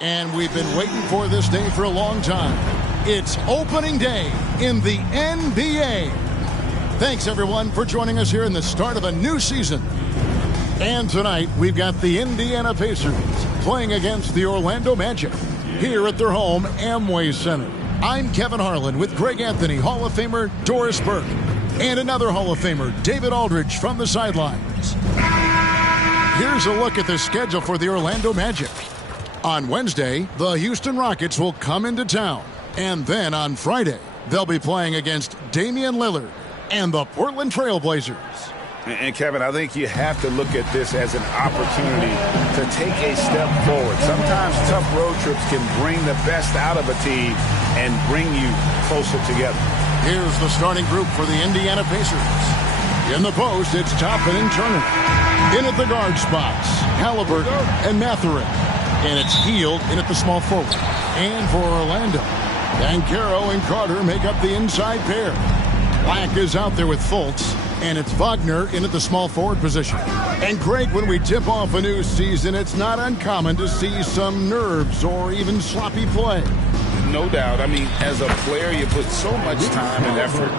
And we've been waiting for this day for a long time. It's opening day in the NBA. Thanks, everyone, for joining us here in the start of a new season. And tonight, we've got the Indiana Pacers playing against the Orlando Magic here at their home, Amway Center. I'm Kevin Harlan with Greg Anthony, Hall of Famer Doris Burke, and another Hall of Famer, David Aldridge, from the sidelines. Here's a look at the schedule for the Orlando Magic. On Wednesday, the Houston Rockets will come into town. And then on Friday, they'll be playing against Damian Lillard and the Portland Trail Blazers. And Kevin, I think you have to look at this as an opportunity to take a step forward. Sometimes tough road trips can bring the best out of a team and bring you closer together. Here's the starting group for the Indiana Pacers. In the post, it's Toppin and Turner. In at the guard spots, Halliburton and Mathurin. And it's Hield in at the small forward. And for Orlando, Banchero and Carter make up the inside pair. Black is out there with Fultz. And it's Wagner in at the small forward position. And Greg, when we tip off a new season, it's not uncommon to see some nerves or even sloppy play. No doubt. I mean, as a player, you put so much time and effort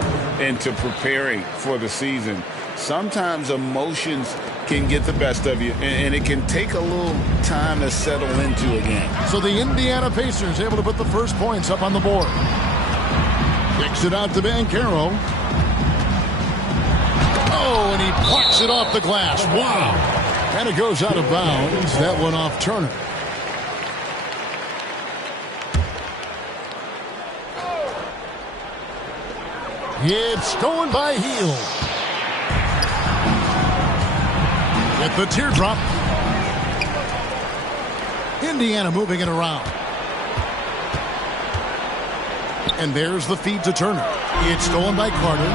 into preparing for the season. Sometimes emotions can get the best of you, and it can take a little time to settle into a game. So the Indiana Pacers able to put the first points up on the board. Kicks it out to Banchero. Oh, and he plucks it off the glass. Wow. And it goes out of bounds. That one off Turner. It's stolen by Hield. With the teardrop. Indiana moving it around. And there's the feed to Turner. It's stolen by Carter.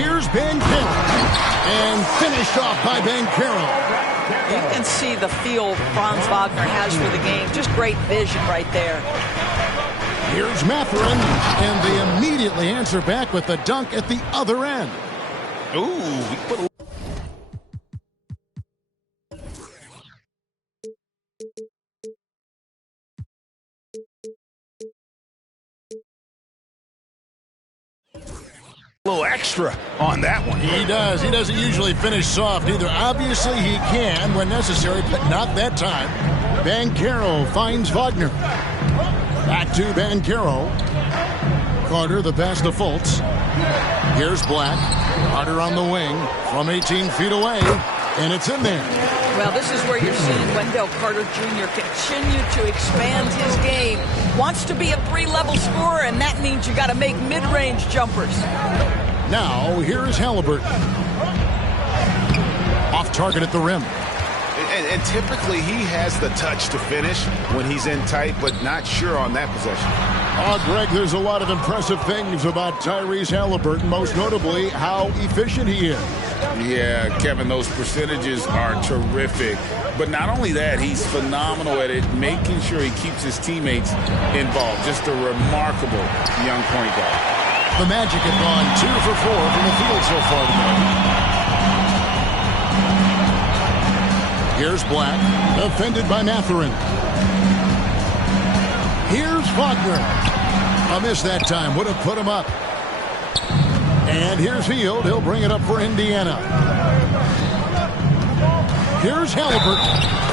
Here's Banchero. And finished off by Banchero. You can see the feel Franz Wagner has for the game. Just great vision right there. Here's Mathurin. And they immediately answer back with the dunk at the other end. Ooh, he put a little extra on that one. He does. He doesn't usually finish soft either. Obviously, he can when necessary, but not that time. Banchero finds Wagner. Back to Banchero. Carter, the pass to Fultz. Here's Black. Carter on the wing from 18 feet away, and it's in there. Well, this is where you're seeing Wendell Carter Jr. continue to expand his game. Wants to be a three-level scorer, and that means you got to make mid-range jumpers. Now, here's Halliburton. Off target at the rim. And typically he has the touch to finish when he's in tight, but not sure on that possession. Oh, Greg, there's a lot of impressive things about Tyrese Halliburton, most notably how efficient he is. Yeah, Kevin, those percentages are terrific. But not only that, he's phenomenal at it, making sure he keeps his teammates involved. Just a remarkable young point guard. The Magic have gone 2 for 4 from the field so far today. Here's Black, defended by Mathurin. Here's Wagner. A miss that time, would have put him up. And here's Hield. He'll bring it up for Indiana. Here's Halliburton,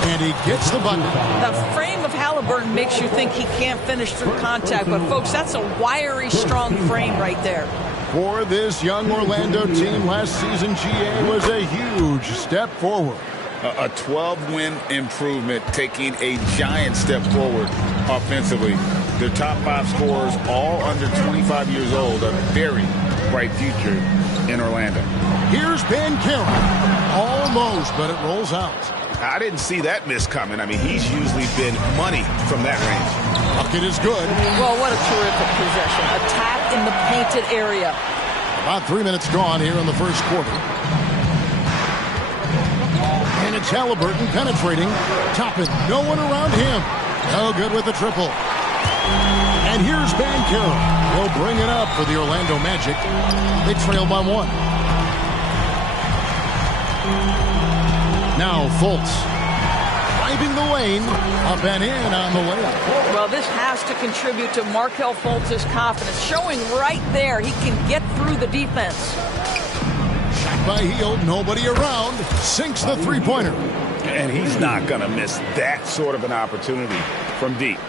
and he gets the bucket. The frame of Halliburton makes you think he can't finish through contact, but folks, that's a wiry, strong frame right there. For this young Orlando team, last season GA was a huge step forward. A 12-win improvement, taking a giant step forward offensively. Their top 5 scorers, all under 25 years old, a very bright future in Orlando. Here's Banchero. Almost, but it rolls out. I didn't see that miss coming. I mean, he's usually been money from that range. Bucket is good. Well, what a terrific possession. Attack in the painted area. About 3 minutes gone here in the first quarter. And it's Halliburton penetrating. Toppin, no one around him. No good with the triple. And here's Banchero. He'll bring it up for the Orlando Magic. They trail by 1. Now Fultz. driving the lane, up and in on the layup. Well, this has to contribute to Markelle Fultz's confidence, showing right there he can get through the defense. Shot by Hield, nobody around, sinks the three-pointer. And he's not going to miss that sort of an opportunity from deep.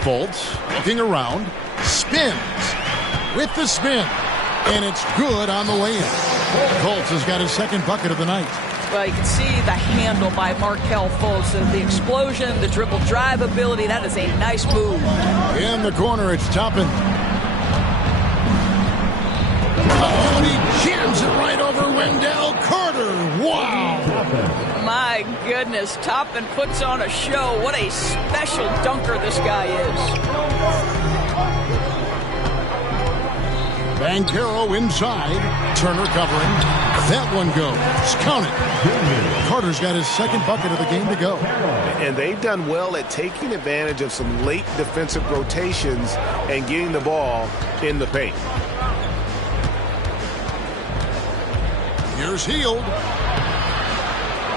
Fultz looking around, spins with the spin, and it's good on the way in. Fultz has got his second bucket of the night. Well, you can see the handle by Markelle Fultz, the explosion, the dribble drive ability. That is a nice move. In the corner, it's Toppin. Oh, and he jams it right over Wendell Carter. Wow. My goodness, Toppin puts on a show. What a special dunker this guy is. Banchero inside. Turner covering. That one goes. Count it. Carter's got his second bucket of the game to go. And they've done well at taking advantage of some late defensive rotations and getting the ball in the paint. Here's Hield.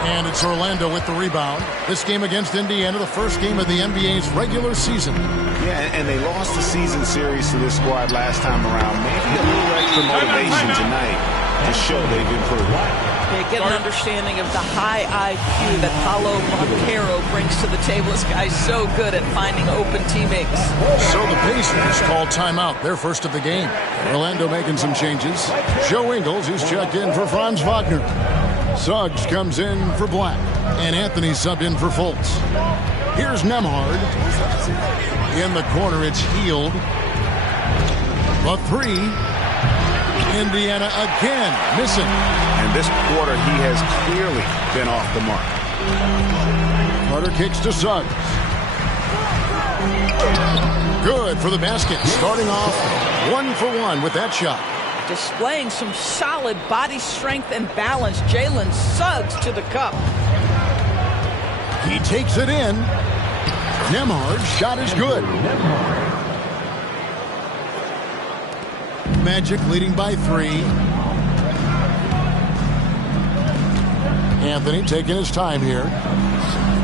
And it's Orlando with the rebound. This game against Indiana, the first game of the NBA's regular season. Yeah, and they lost the season series to this squad last time around. Maybe a little extra motivation tonight to show they've improved. They get an understanding of the high IQ that Paolo Banchero brings to the table. This guy's so good at finding open teammates. So the Pacers called timeout, their first of the game. Orlando making some changes. Joe Ingles, who's checked in for Franz Wagner. Suggs comes in for Black, and Anthony subbed in for Fultz. Here's Nembhard. In the corner, it's Hield. A three. Indiana again missing. And this quarter, he has clearly been off the mark. Carter kicks to Suggs. Good for the basket. Starting off 1 for 1 with that shot. Displaying some solid body strength and balance. Jalen Suggs to the cup. He takes it in. Nembhard's shot is good. Magic leading by 3. Anthony taking his time here.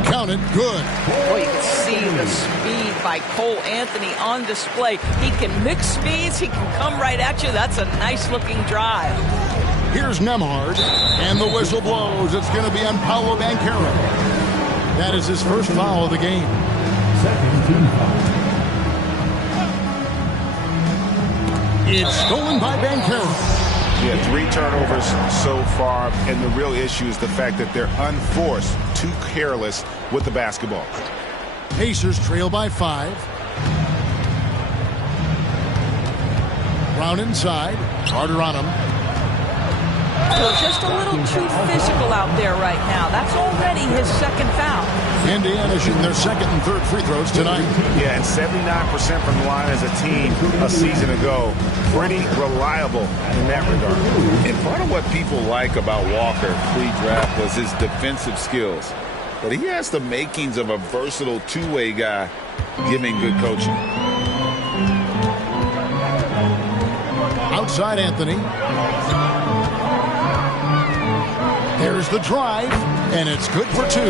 Counted. Good. Boy, you can see the speed by Cole Anthony on display. He can mix speeds. He can come right at you. That's a nice-looking drive. Here's Nembhard, and the whistle blows. It's going to be on Paolo Banchero. That is his first foul of the game. Second team foul. It's stolen by Banchero. Yeah, 3 turnovers so far, and the real issue is the fact that they're unforced, too careless with the basketball. Pacers trail by 5. Brown inside. Carter on him. Just a little too physical out there right now. That's already his second foul. Indiana shooting their second and third free throws tonight. Yeah, and 79% from the line as a team a season ago. Pretty reliable in that regard. And part of what people like about Walker pre-draft was his defensive skills. But he has the makings of a versatile two-way guy giving good coaching. Outside Anthony. There's the drive, and it's good for 2.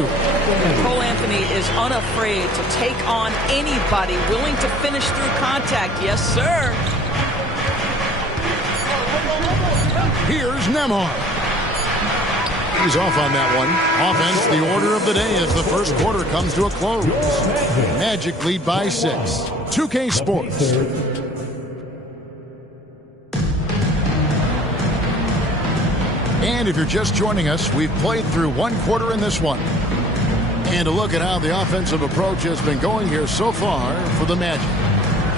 Cole Anthony is unafraid to take on anybody, willing to finish through contact. Yes, sir. Here's Nembhard. He's off on that one. Offense, the order of the day as the first quarter comes to a close. Magic lead by 6. 2K Sports. And if you're just joining us, we've played through 1 quarter in this one. And a look at how the offensive approach has been going here so far for the Magic.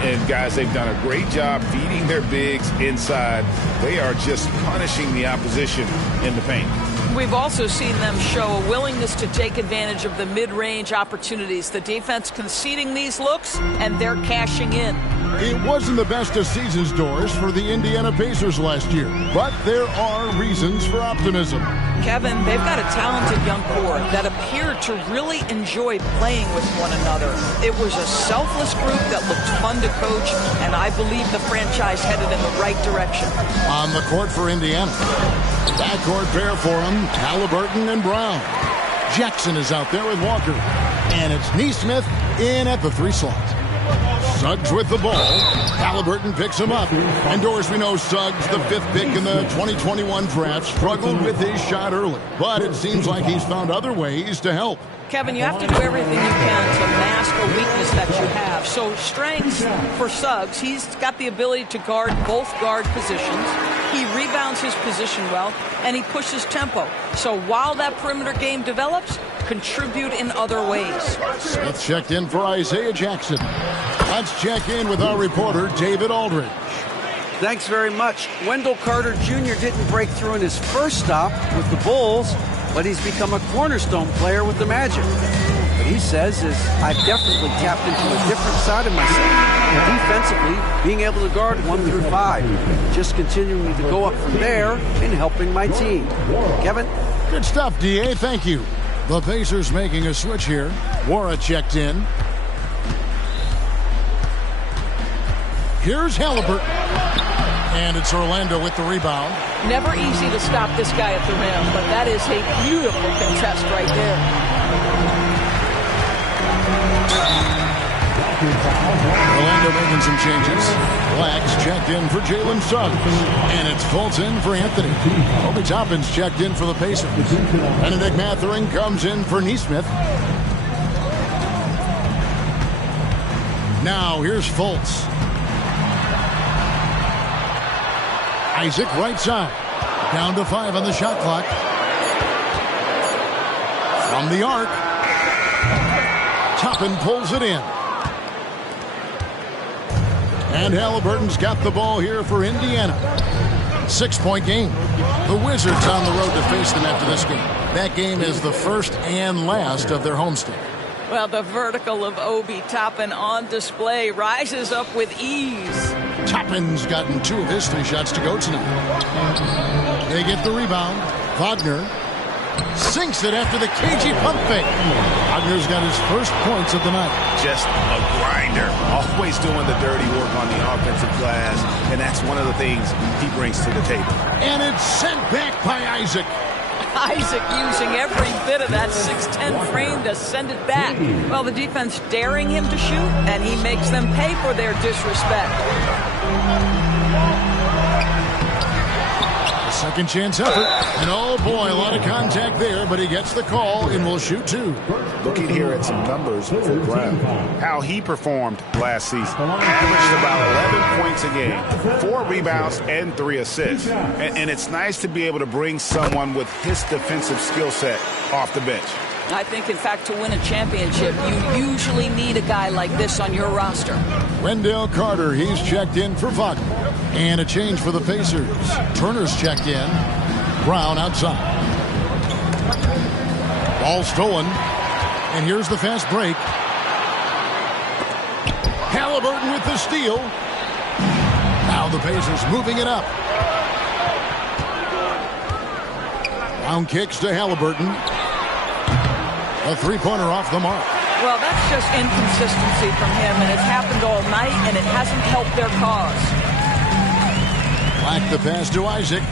And guys, they've done a great job feeding their bigs inside. They are just punishing the opposition in the paint. We've also seen them show a willingness to take advantage of the mid-range opportunities. The defense conceding these looks, and they're cashing in. It wasn't the best of seasons, Doris, for the Indiana Pacers last year, but there are reasons for optimism. Kevin, they've got a talented young core that appeared to really enjoy playing with one another. It was a selfless group that looked fun to coach, and I believe the franchise headed in the right direction. On the court for Indiana. Backcourt pair for him, Halliburton and Brown. Jackson is out there with Walker. And it's Nesmith in at the 3 slot. Suggs with the ball. Halliburton picks him up. And Doris, we know Suggs, the 5th pick in the 2021 draft, struggled with his shot early. But it seems like he's found other ways to help. Kevin, you have to do everything you can to mask a weakness that you have. So strengths for Suggs, he's got the ability to guard both guard positions. He rebounds his position well, and he pushes tempo. So while that perimeter game develops, contribute in other ways. Smith checked in for Isaiah Jackson. Let's check in with our reporter, David Aldridge. Thanks very much. Wendell Carter Jr. didn't break through in his first stop with the Bulls, but he's become a cornerstone player with the Magic. What he says is, I've definitely tapped into a different side of myself. Defensively, being able to guard 1 through 5. Just continuing to go up from there and helping my team. Kevin? Good stuff, D.A. Thank you. The Pacers making a switch here. Wara checked in. Here's Halliburton. And it's Orlando with the rebound. Never easy to stop this guy at the rim, but that is a beautiful contest right there. Orlando making some changes. Blacks checked in for Jalen Suggs. And it's Fultz in for Anthony. Obi Toppin's checked in for the Pacers. Benedict Mathurin comes in for Nesmith. Now here's Fultz. Isaac right side. Down to 5 on the shot clock. From the arc. Toppin pulls it in. And Halliburton's got the ball here for Indiana. 6-point game. The Wizards on the road to face them after this game. That game is the first and last of their homestand. Well, the vertical of Obi Toppin on display rises up with ease. Toppin's gotten 2 of his 3 shots to go tonight. They get the rebound. Wagner sinks it after the cagey pump fake. Wagner's got his first points of the night. Just a grinder. Always doing the dirty work on the offensive glass, and that's one of the things he brings to the table. And it's sent back by Isaac. Isaac using every bit of that 6'10 frame to send it back. Well, the defense daring him to shoot, and he makes them pay for their disrespect. Second chance effort. And oh boy, a lot of contact there, but he gets the call and will shoot 2. Looking here at some numbers for Brown. How he performed last season. Averaged about 11 points a game, 4 rebounds, and 3 assists. And it's nice to be able to bring someone with his defensive skill set off the bench. I think, in fact, to win a championship, you usually need a guy like this on your roster. Wendell Carter, he's checked in for Wagner. And a change for the Pacers. Turner's checked in. Brown outside. Ball stolen. And here's the fast break. Halliburton with the steal. Now the Pacers moving it up. Brown kicks to Halliburton. A 3-pointer off the mark. Well, that's just inconsistency from him, and it's happened all night, and it hasn't helped their cause. Black the pass to Isaac.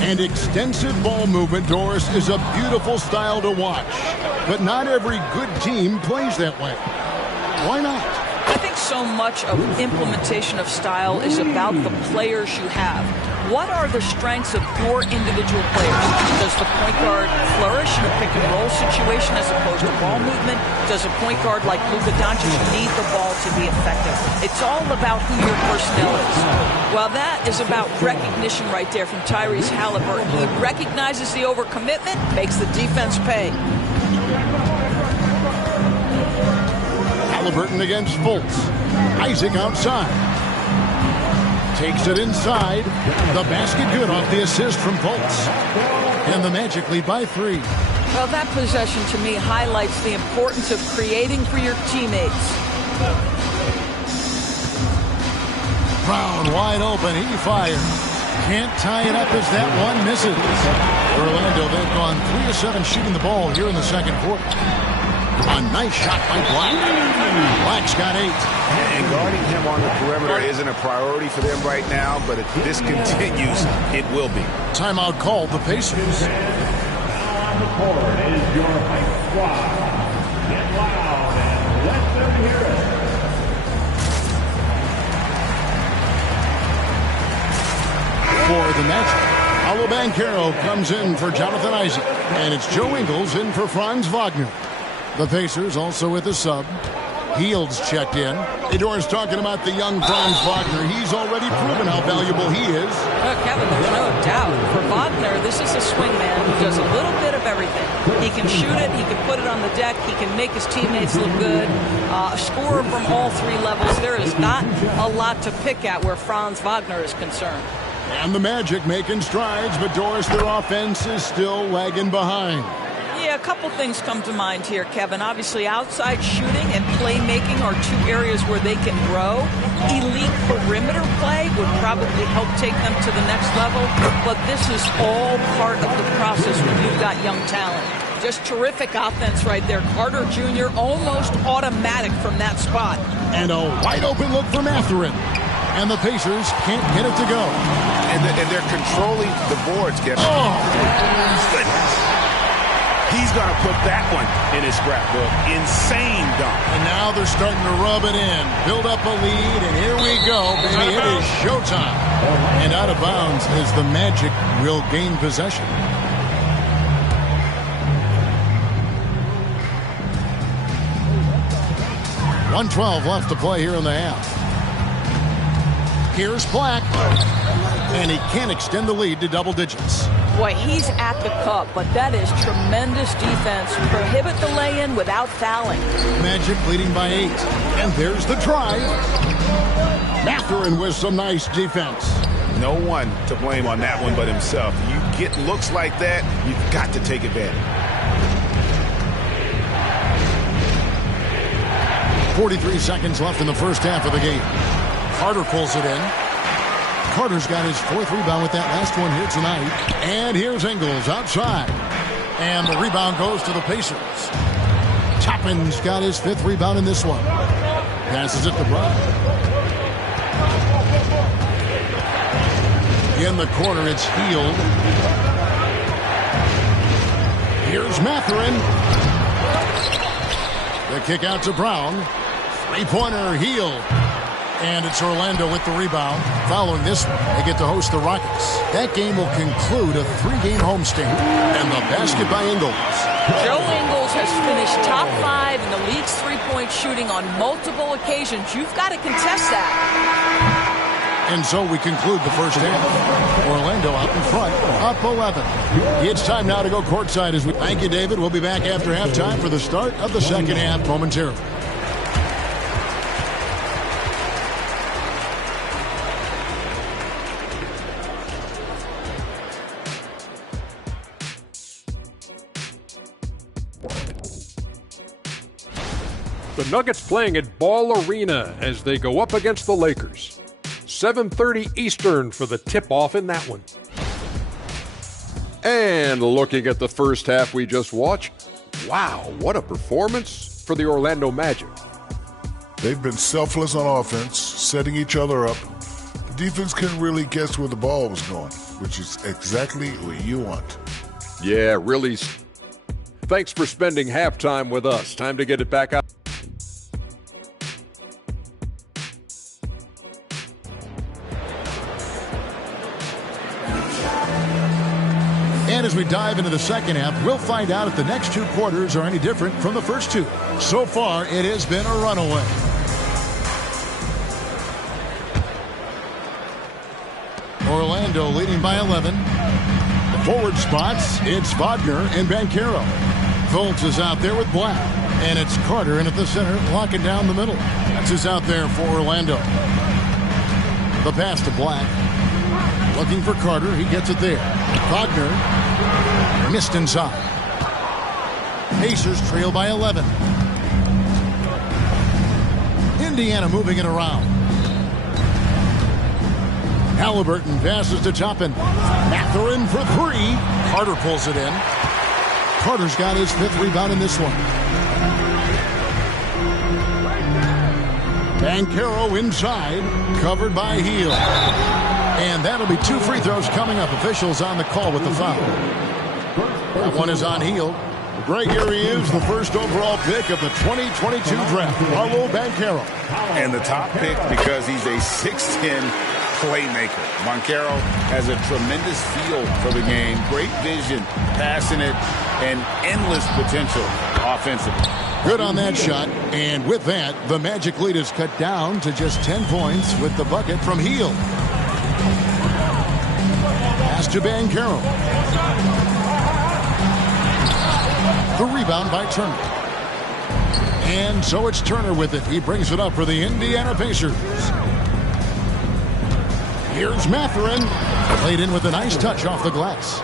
And extensive ball movement, Doris, is a beautiful style to watch. But not every good team plays that way. Why not? I think so much of implementation of style is about the players you have. What are the strengths of your individual players? Does the point guard flourish in a pick-and-roll situation as opposed to ball movement? Does a point guard like Luka Doncic need the ball to be effective? It's all about who your personnel is. Well, that is about recognition right there from Tyrese Halliburton. He recognizes the overcommitment, makes the defense pay. Halliburton against Fultz. Isaac outside. Takes it inside. The basket good off the assist from Fultz. And the Magic lead by 3. Well, that possession to me highlights the importance of creating for your teammates. Brown wide open. He fires. Can't tie it up as that one misses. Orlando, they've gone 3 of 7 shooting the ball here in the second quarter. A nice shot by Black. Black's got 8. And guarding him on the perimeter isn't a priority for them right now, but if this continues, it will be. Timeout called the Pacers. On the court is your hype squad. Get loud and let them hear it. For the Magic, Paolo Banchero comes in for Jonathan Isaac, and it's Joe Ingles in for Franz Wagner. The Pacers also with a sub. Heald's checked in. Ador's talking about the young Franz Wagner. He's already proven how valuable he is. Kevin, there's no doubt. For Wagner, this is a swingman who does a little bit of everything. He can shoot it, he can put it on the deck, he can make his teammates look good, score from all 3 levels. There is not a lot to pick at where Franz Wagner is concerned. And the Magic making strides, but Doris, their offense is still lagging behind. Yeah, a couple things come to mind here, Kevin. Obviously, outside shooting and playmaking are 2 areas where they can grow. Elite perimeter play would probably help take them to the next level, but this is all part of the process when you've got young talent. Just terrific offense right there. Carter Jr. almost automatic from that spot. And a wide open look for Mathurin. And the Pacers can't get it to go. And they're controlling the boards, Kevin. Oh, Goodness. He's going to put that one in his scrapbook. Insane dunk. and now they're starting to rub it in. Build up a lead, and here we go, baby. It is showtime. And out of bounds as the Magic will gain possession. .112 left to play here in the half. Here's Black. And he can't extend the lead to double digits. Boy, he's at the cup, but that is tremendous defense. Prohibit the lay-in without fouling. Magic leading by 8. And there's the drive. Mathurin with some nice defense. No one to blame on that one but himself. You get looks like that, you've got to take advantage. 43 seconds left in the first half of the game. Carter pulls it in. Carter's got his 4th rebound with that last one here tonight. And here's Ingles outside. And the rebound goes to the Pacers. Toppin's got his 5th rebound in this one. Passes it to Brown. In the corner, it's Hield. Here's Mathurin. The kick out to Brown. 3-pointer, Hield. And it's Orlando with the rebound. Following this one, they get to host the Rockets. That game will conclude a 3-game homestand. And the basket by Ingles. Joe Ingles has finished top 5 in the league's 3-point shooting on multiple occasions. You've got to contest that. And so we conclude the first half. Orlando out in front, up 11. It's time now to go courtside as we thank you, David. We'll be back after halftime for the start of the second half momentarily. The Nuggets playing at Ball Arena as they go up against the Lakers. 7:30 Eastern for the tip-off in that one. And looking at the first half we just watched, wow, what a performance for the Orlando Magic. They've been selfless on offense, setting each other up. The defense couldn't really guess where the ball was going, which is exactly what you want. Yeah, really. Thanks for spending halftime with us. Time to get it back out. And as we dive into the second half, we'll find out if the next 2 quarters are any different from the first 2. So far, it has been a runaway. Orlando leading by 11. The forward spots, it's Wagner and Banchero. Fultz is out there with Black. And it's Carter in at the center, locking down the middle. That's who's out there for Orlando. The pass to Black. Looking for Carter. He gets it there. Wagner missed inside. Pacers trail by 11. Indiana moving it around. Halliburton passes to Toppin. Mathurin for three. Carter pulls it in. Carter's got his 5th rebound in this one. Banchero inside, covered by Hield. And that'll be 2 free throws coming up. Officials on the call with the foul. That one is on Hield. Greg, here he is, the first overall pick of the 2022 draft, Paolo Banchero. And the top pick because he's a 6'10" playmaker. Banchero has a tremendous feel for the game, great vision, passing it, and endless potential offensively. Good on that shot, and with that, the Magic lead is cut down to just 10 points with the bucket from Hield. Pass to Banchero. The rebound by Turner. And so it's Turner with it. He brings it up for the Indiana Pacers. Here's Mathurin. Played in with a nice touch off the glass.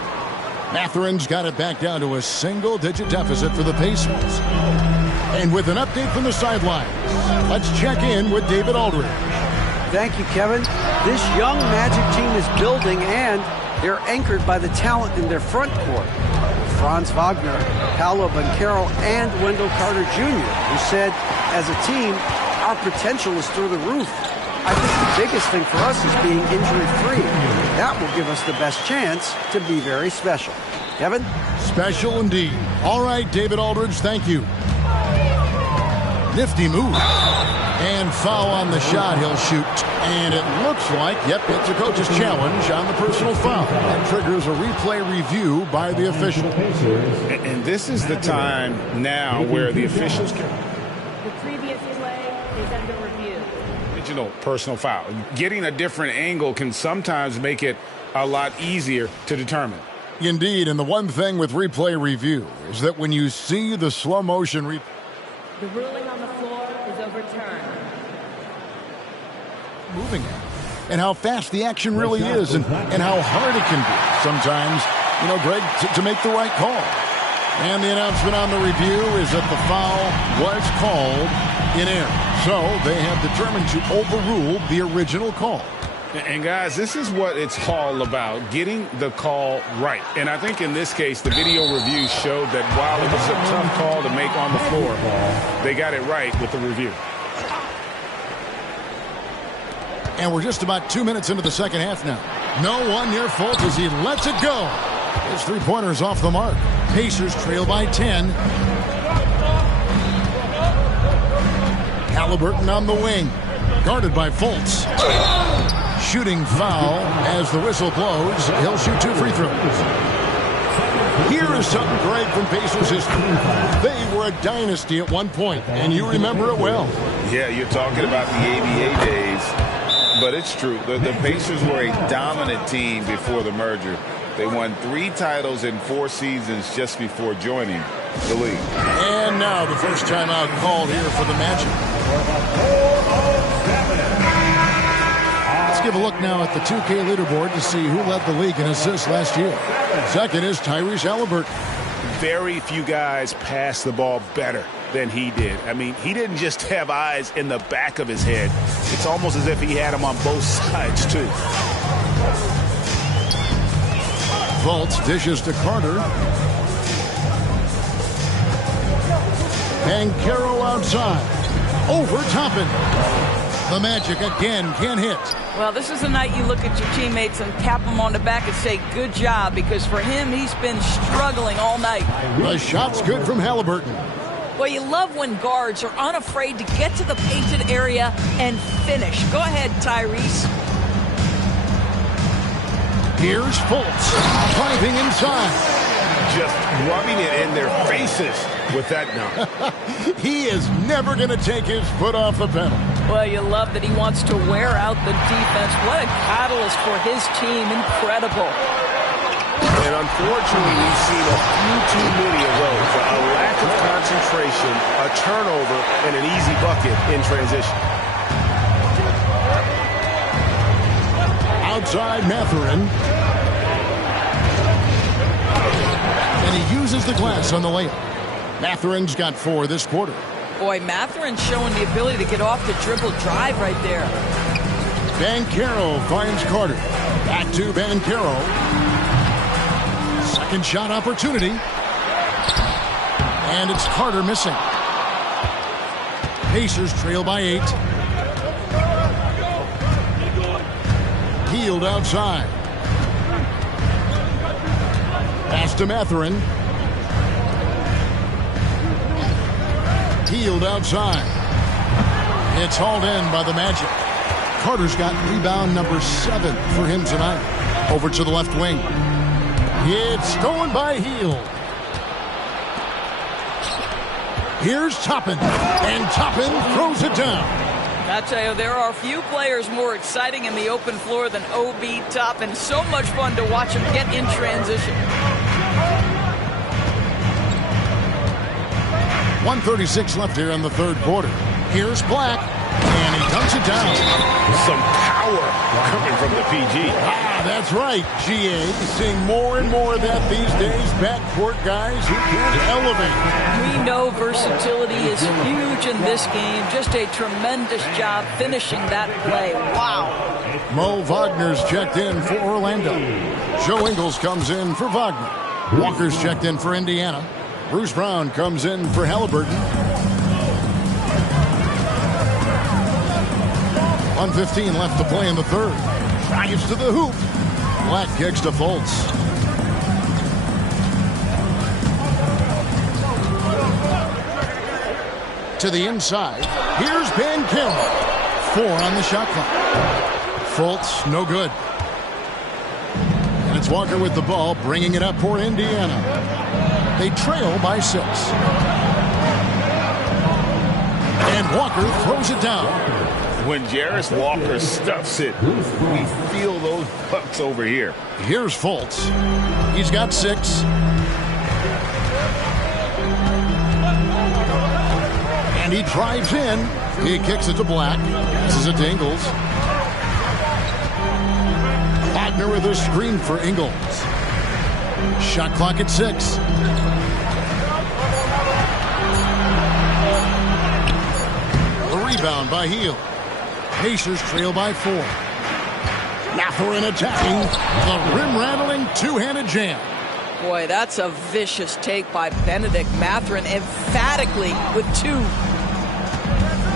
Mathurin's got it back down to a single-digit deficit for the Pacers. And with an update from the sidelines, let's check in with David Aldridge. Thank you, Kevin. This young Magic team is building, and they're anchored by the talent in their front court. Franz Wagner, Paolo Banchero, and Wendell Carter Jr., who said, as a team, our potential is through the roof. I think the biggest thing for us is being injury-free. That will give us the best chance to be very special. Kevin? Special indeed. All right, David Aldridge, thank you. Nifty move. And foul on the shot he'll shoot. And it looks like, yep, it's a coach's challenge on the personal foul. That triggers a replay review by the official. And this is the time now where the officials can... The previous play is under review. Original personal foul. Getting a different angle can sometimes make it a lot easier to determine. Indeed, and the one thing with replay review is that when you see the slow motion replay, the ruling on the floor is overturned. Moving it, and how fast the action really is, and how hard it can be sometimes, you know, Greg, to make the right call. And the announcement on the review is that the foul was called in error. So they have determined to overrule the original call. And guys, this is what it's all about, getting the call right. And I think in this case, the video review showed that while it was a tough call to make on the floor, they got it right with the review. And we're just about 2 minutes into the second half now. No one near fault as he lets it go. His three-pointer's off the mark. Pacers trail by 10. Halliburton on the wing. Guarded by Fultz. Shooting foul as the whistle blows. He'll shoot 2 free throws. Here is something, Greg, from Pacers history. They were a dynasty at one point, and you remember it well. Yeah, you're talking about the ABA days, but it's true. The Pacers were a dominant team before the merger. They won 3 titles in 4 seasons just before joining the league. And now the first timeout called here for the Magic. Let's give a look now at the 2K leaderboard to see who led the league in assists last year. Second is Tyrese Halliburton. Very few guys pass the ball better than he did. I mean, he didn't just have eyes in the back of his head. It's almost as if he had them on both sides, too. Fultz dishes to Carter. Banchero outside. Over Toppin. The Magic again can't hit. Well, this is the night you look at your teammates and tap them on the back and say, good job, because for him, he's been struggling all night. The shot's good from Halliburton. Well, you love when guards are unafraid to get to the painted area and finish. Go ahead, Tyrese. Here's Fultz, driving inside. Just rubbing it in their faces with that dunk. He is never going to take his foot off the pedal. Well, you love that he wants to wear out the defense. What a catalyst for his team. Incredible. And unfortunately, we've seen a few too many of those. A lack of concentration, a turnover, and an easy bucket in transition. Outside Mathurin. And he uses the glass on the layup. Matherin's got 4 this quarter. Boy, Matherin's showing the ability to get off the dribble drive right there. Banchero finds Carter. Back to Banchero. Second shot opportunity. And it's Carter missing. Pacers trail by 8. Hield outside. Pass to Mathurin. Hield outside. It's hauled in by the Magic. Carter's got rebound number 7 for him tonight. Over to the left wing. It's stolen by Hield. Here's Toppin. And Toppin throws it down. I tell you, there are few players more exciting in the open floor than Obi Toppin. So much fun to watch him get in transition. 1:36 left here in the third quarter. Here's Black, and he dunks it down. Some power coming from the PG. That's right, GA. Seeing more and more of that these days. Backcourt guys who can elevate. We know versatility is huge in this game. Just a tremendous job finishing that play. Wow. Mo Wagner's checked in for Orlando. Joe Ingles comes in for Wagner. Walker's checked in for Indiana. Bruce Brown comes in for Halliburton. 1:15 left to play in the third. Drives to the hoop. Black kicks to Fultz. To the inside. Here's Banchero. 4 on the shot clock. Fultz, no good. And it's Walker with the ball, bringing it up for Indiana. They trail by 6. And Walker throws it down. When Jarris Walker stuffs it, we feel those bucks over here. Here's Fultz. He's got 6. And he drives in. He kicks it to Black. Passes it to Ingles. Wagner with a screen for Ingles. Shot clock at 6. The rebound by Hield. Pacers trail by 4. Mathurin attacking. The rim-rattling two-handed jam. Boy, that's a vicious take by Benedict Mathurin, emphatically with 2.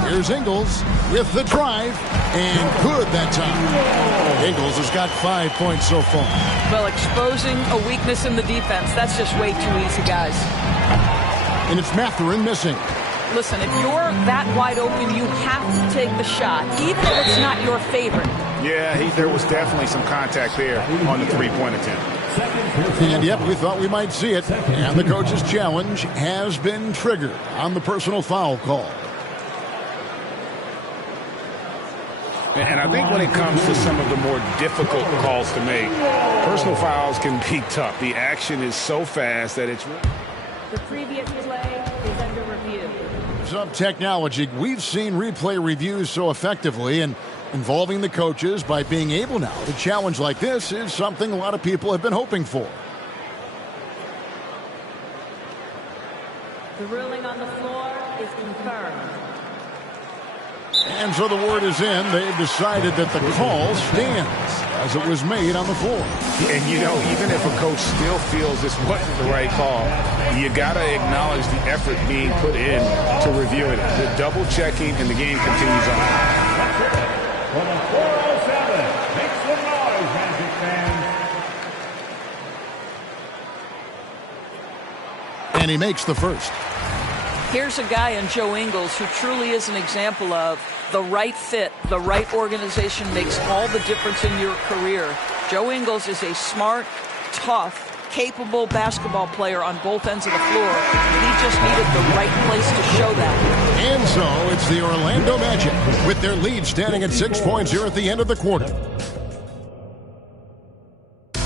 Here's Ingles with the drive, and good that time. Ingles has got 5 points so far. Well, exposing a weakness in the defense, that's just way too easy, guys. And it's Mathurin missing. Listen, if you're that wide open, you have to take the shot, even if it's not your favorite. Yeah, there was definitely some contact there on the three-point attempt. And yep, we thought we might see it. And the coach's challenge has been triggered on the personal foul call. And I think when it comes to some of the more difficult calls to make, personal fouls can be tough. The action is so fast that it's... The previous play is under review. Some technology. We've seen replay reviews so effectively, and involving the coaches by being able now to challenge like this is something a lot of people have been hoping for. The ruling on the floor is confirmed. And so the word is in. They've decided that the call stands as it was made on the floor. And, you know, even if a coach still feels this wasn't the right call, you got to acknowledge the effort being put in to review it. The double checking, and the game continues on. For the 407, make some noise, Magic fans. And he makes the first. Here's a guy in Joe Ingles who truly is an example of the right fit, the right organization makes all the difference in your career. Joe Ingles is a smart, tough, capable basketball player on both ends of the floor. He just needed the right place to show that. And so it's the Orlando Magic with their lead standing at 6 points here at the end of the quarter.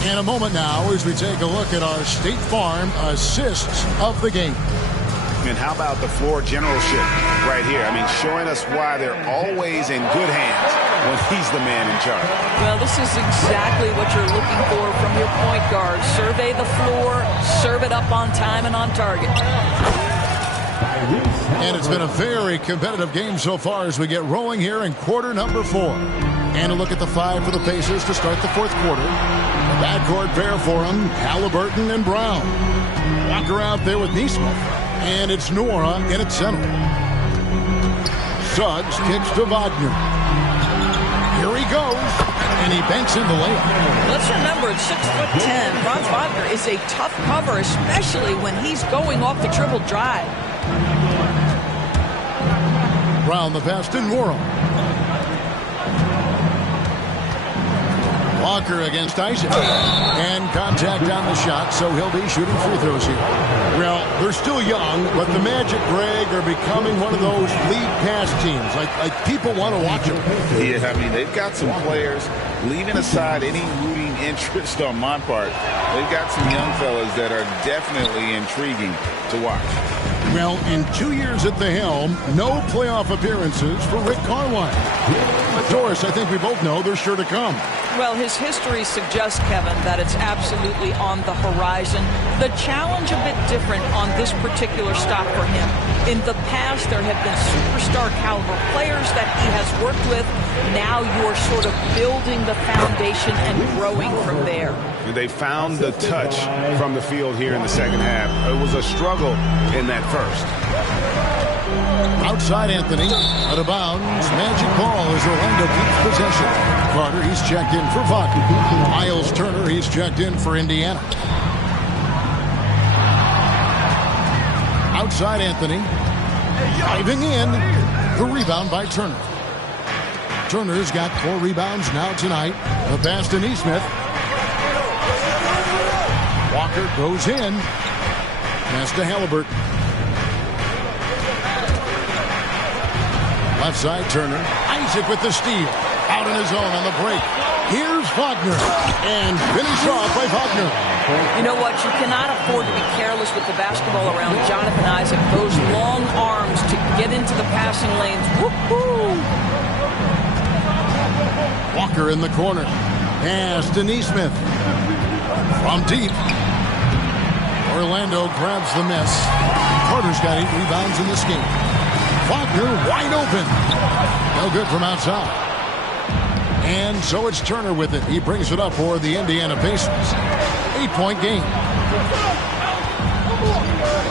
In a moment now as we take a look at our State Farm assists of the game. And how about the floor generalship right here? I mean, showing us why they're always in good hands when he's the man in charge. Well, this is exactly what you're looking for from your point guard. Survey the floor, serve it up on time and on target. And it's been a very competitive game so far as we get rolling here in quarter number 4. And a look at the 5 for the Pacers to start the fourth quarter. The backcourt pair for them, Halliburton and Brown. Walker out there with Nesmith. And it's Nora in at center. Suggs kicks to Wagner. Here he goes. And he banks in the layup. Let's remember, at 6'10", Franz Wagner is a tough cover, especially when he's going off the dribble drive. Brown the pass to Nora. Walker against Isaac. And contact on the shot, so he'll be shooting free throws here. Well, they're still young, but the Magic, Greg, are becoming one of those league pass teams. Like people want to watch them. Yeah, I mean, they've got some players, leaving aside any rooting interest on my part, they've got some young fellas that are definitely intriguing to watch. Well, in 2 years at the helm, no playoff appearances for Rick Carlisle. But Doris, I think we both know they're sure to come. Well, his history suggests, Kevin, that it's absolutely on the horizon. The challenge a bit different on this particular stop for him. In the past, there have been superstar caliber players that he has worked with. Now you're sort of building the foundation and growing from there. They found the touch from the field here in the second half. It was a struggle in that first. Outside Anthony, out of bounds, magic ball as Orlando keeps possession. Carter, he's checked in for Wagner. Miles Turner, he's checked in for Indiana. Outside Anthony, diving in, the rebound by Turner. Turner's got 4 rebounds now tonight. The pass to Nesmith. Walker goes in. Pass to Halliburton. Left side, Turner. Isaac with the steal. Out on his own on the break. Here's Wagner. And finished off by Wagner. You know what? You cannot afford to be careless with the basketball around Jonathan Isaac. Those long arms to get into the passing lanes. Woo-hoo! Walker in the corner. Pass to Nesmith. From deep. Orlando grabs the miss. Carter's got 8 rebounds in this game. Wagner wide open. No good from outside. And so it's Turner with it. He brings it up for the Indiana Pacers. 8-point game.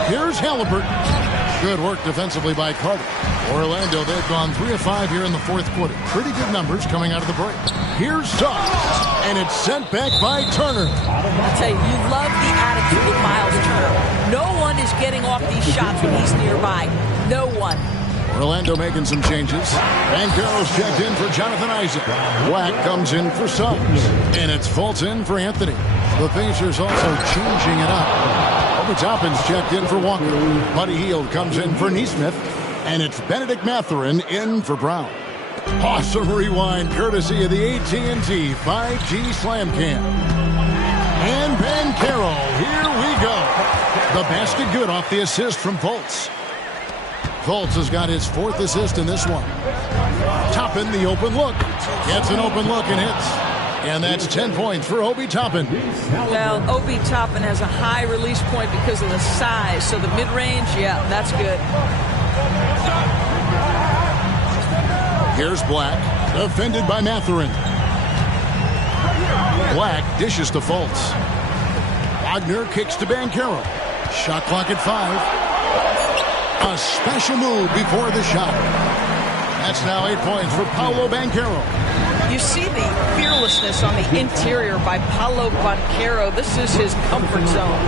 Here's Halliburton. Good work defensively by Carter. Orlando, they've gone 3 of 5 here in the fourth quarter. Pretty good numbers coming out of the break. Here's Suggs. And it's sent back by Turner. I'll tell you, you love the attitude with Miles Turner. No one is getting off these shots when he's nearby. No one. Orlando making some changes. Banchero's checked in for Jonathan Isaac. Black comes in for Suggs. And it's Fultz in for Anthony. The Pacers also changing it up. Obi Toppin's checked in for Walker. Buddy Hield comes in for Nesmith. And it's Benedict Mathurin in for Brown. Awesome rewind courtesy of the AT&T 5G Slam Cam. And Banchero, here we go. The basket good off the assist from Fultz. Fultz has got his 4th assist in this one. Toppin, the open look. Gets an open look and hits. And that's 10 points for Obi Toppin. Well, Obi Toppin has a high release point because of the size. So the mid-range, yeah, that's good. Here's Black, defended by Mathurin. Black dishes to Fultz. Wagner kicks to Banchero. Shot clock at 5. A special move before the shot. That's now 8 points for Paolo Banchero. You see the fearlessness on the interior by Paolo Banchero. This is his comfort zone.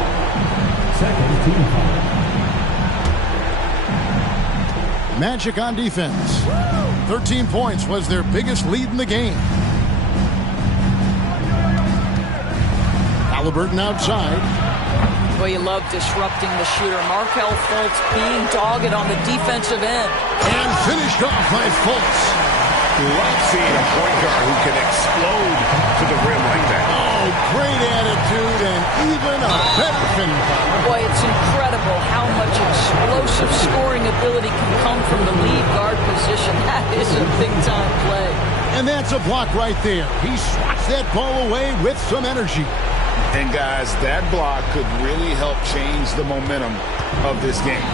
Magic on defense. 13 points was their biggest lead in the game. Halliburton outside. Well, you love disrupting the shooter. Markelle Fultz being dogged on the defensive end. And finished off by Fultz. Love seeing a point guard who can explode to the rim like that. Oh, great attitude and even a better finish. Boy, it's incredible how much explosive scoring ability can come from the lead guard position. That is a big-time play. And that's a block right there. He swats that ball away with some energy. And guys, that block could really help change the momentum of this game.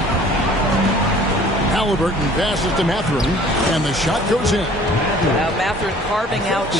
Halliburton passes to Mathurin, and the shot goes in. Now Mathurin carving out